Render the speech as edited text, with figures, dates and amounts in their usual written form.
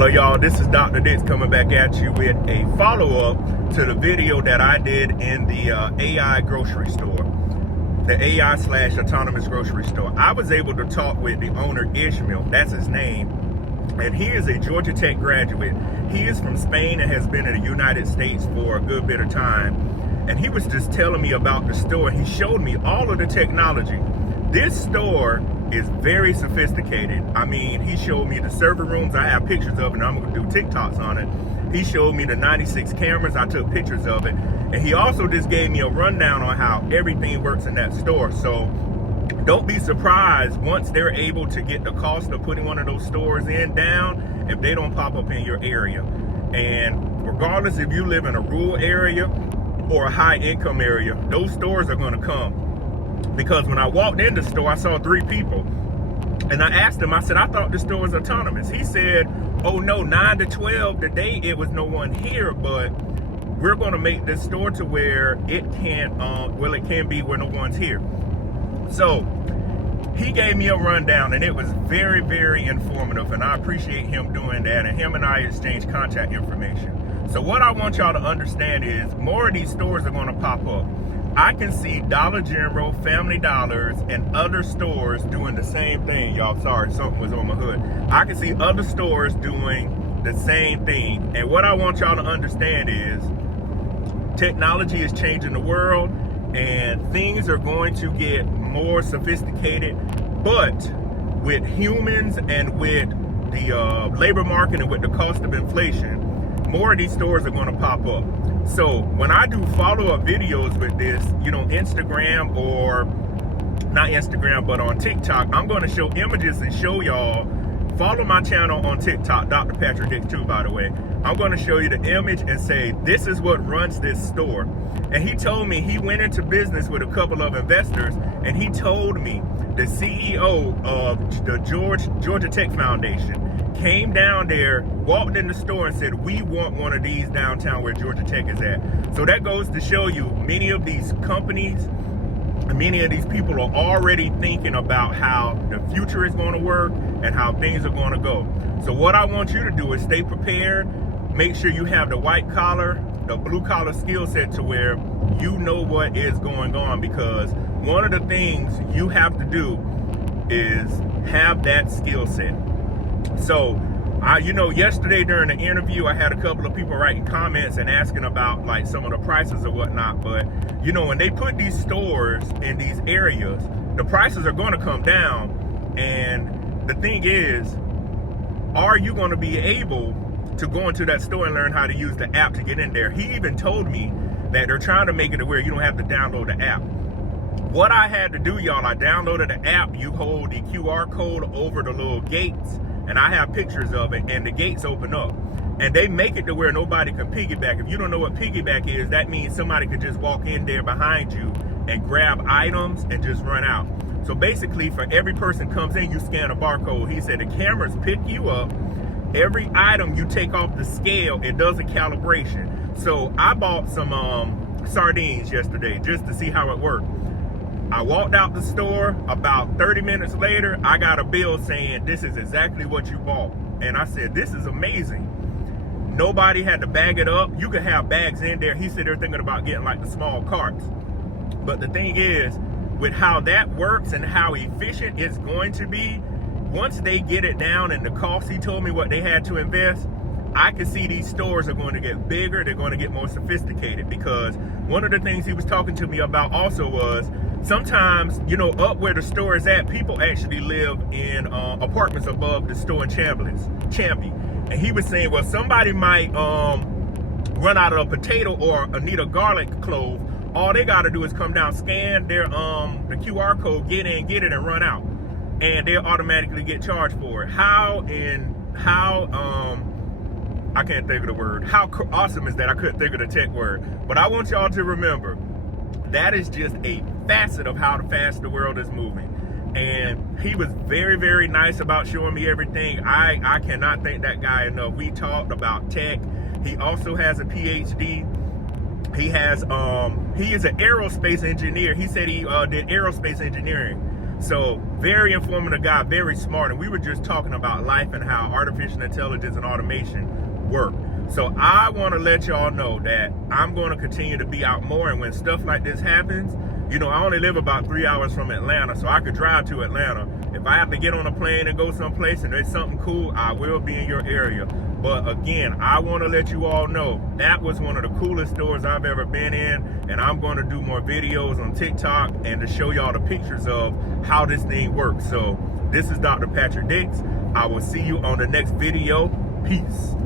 Hello y'all, this is Dr. Dix coming back at you with a follow-up to the video that I did in the AI grocery store, the AI/autonomous grocery store. I was able to talk with the owner, Ishmael, that's his name, and he is a Georgia Tech graduate. He is from Spain and has been in the United States for a good bit of time, and he was just telling me about the store. He showed me all of the technology. This store is very sophisticated. I mean, he showed me the server rooms. I have pictures of it, and I'm gonna do TikToks on it. He showed me the 96 cameras. I took pictures of it. And he also just gave me a rundown on how everything works in that store. So don't be surprised once they're able to get the cost of putting one of those stores in down if they don't pop up in your area. And regardless if you live in a rural area or a high income area, those stores are gonna come. Because when I walked in the store, I saw 3 people. And I asked him, I said, I thought the store was autonomous. He said, oh no, 9 to 12, today it was no one here, but we're gonna make this store to where it can't, it can be where no one's here. So he gave me a rundown and it was very, very informative, and I appreciate him doing that, and him and I exchanged contact information. So what I want y'all to understand is more of these stores are gonna pop up. I can see Dollar General, Family Dollars, and other stores doing the same thing. Y'all, sorry, something was on my hood. I can see other stores doing the same thing. And what I want y'all to understand is technology is changing the world and things are going to get more sophisticated. But with humans and with the labor market and with the cost of inflation, more of these stores are going to pop up. So when I do follow-up videos with this, you know, Instagram, or not Instagram, but on TikTok, I'm going to show images and show y'all. Follow my channel on TikTok, Dr. Patrick Dix 2, by the way. I'm going to show you the image and say, this is what runs this store. And he told me he went into business with a couple of investors, and he told me the CEO of the Georgia Tech Foundation came down there, walked in the store and said, we want one of these downtown where Georgia Tech is at. So that goes to show you many of these companies, many of these people are already thinking about how the future is going to work and how things are going to go. So what I want you to do is stay prepared. Make sure you have the white collar, the blue collar skill set to where you know what is going on, because one of the things you have to do is have that skill set. So, yesterday during the interview, I had a couple of people writing comments and asking about like some of the prices or whatnot. But, you know, when they put these stores in these areas, the prices are going to come down. And the thing is, are you going to be able to go into that store and learn how to use the app to get in there? He even told me that they're trying to make it to where you don't have to download the app. What I had to do, y'all, I downloaded the app. You hold the QR code over the little gates, and I have pictures of it, and the gates open up. And they make it to where nobody can piggyback. If you don't know what piggyback is, that means somebody could just walk in there behind you and grab items and just run out. So basically, for every person comes in, you scan a barcode. He said the cameras pick you up. Every item you take off the scale, it does a calibration. So I bought some sardines yesterday just to see how it worked. I walked out the store. About 30 minutes later, I got a bill saying, this is exactly what you bought. And I said, this is amazing. Nobody had to bag it up. You could have bags in there. He said they're thinking about getting like the small carts. But the thing is, with how that works and how efficient it's going to be, once they get it down and the cost, he told me what they had to invest, I can see these stores are going to get bigger. They're going to get more sophisticated, because one of the things he was talking to me about also was, sometimes, you know, up where the store is at, people actually live in apartments above the store in Chamblee. And he was saying, well, somebody might run out of a potato or need a garlic clove. All they got to do is come down, scan their the QR code, get in, get it, and run out, and they'll automatically get charged for it. I can't think of the word. How awesome is that? I couldn't think of the tech word. But I want y'all to remember, that is just a facet of how fast the world is moving. And he was very, very nice about showing me everything. I cannot thank that guy enough. We talked about tech. He also has a PhD. He is an aerospace engineer. He said he did aerospace engineering. So very informative guy, very smart. And we were just talking about life and how artificial intelligence and automation work. So I want to let y'all know that I'm going to continue to be out more. And when stuff like this happens, you know, I only live about 3 hours from Atlanta, so I could drive to Atlanta. If I have to get on a plane and go someplace and there's something cool, I will be in your area. But again, I want to let you all know that was one of the coolest stores I've ever been in. And I'm going to do more videos on TikTok and to show y'all the pictures of how this thing works. So this is Dr. Patrick Dix. I will see you on the next video. Peace.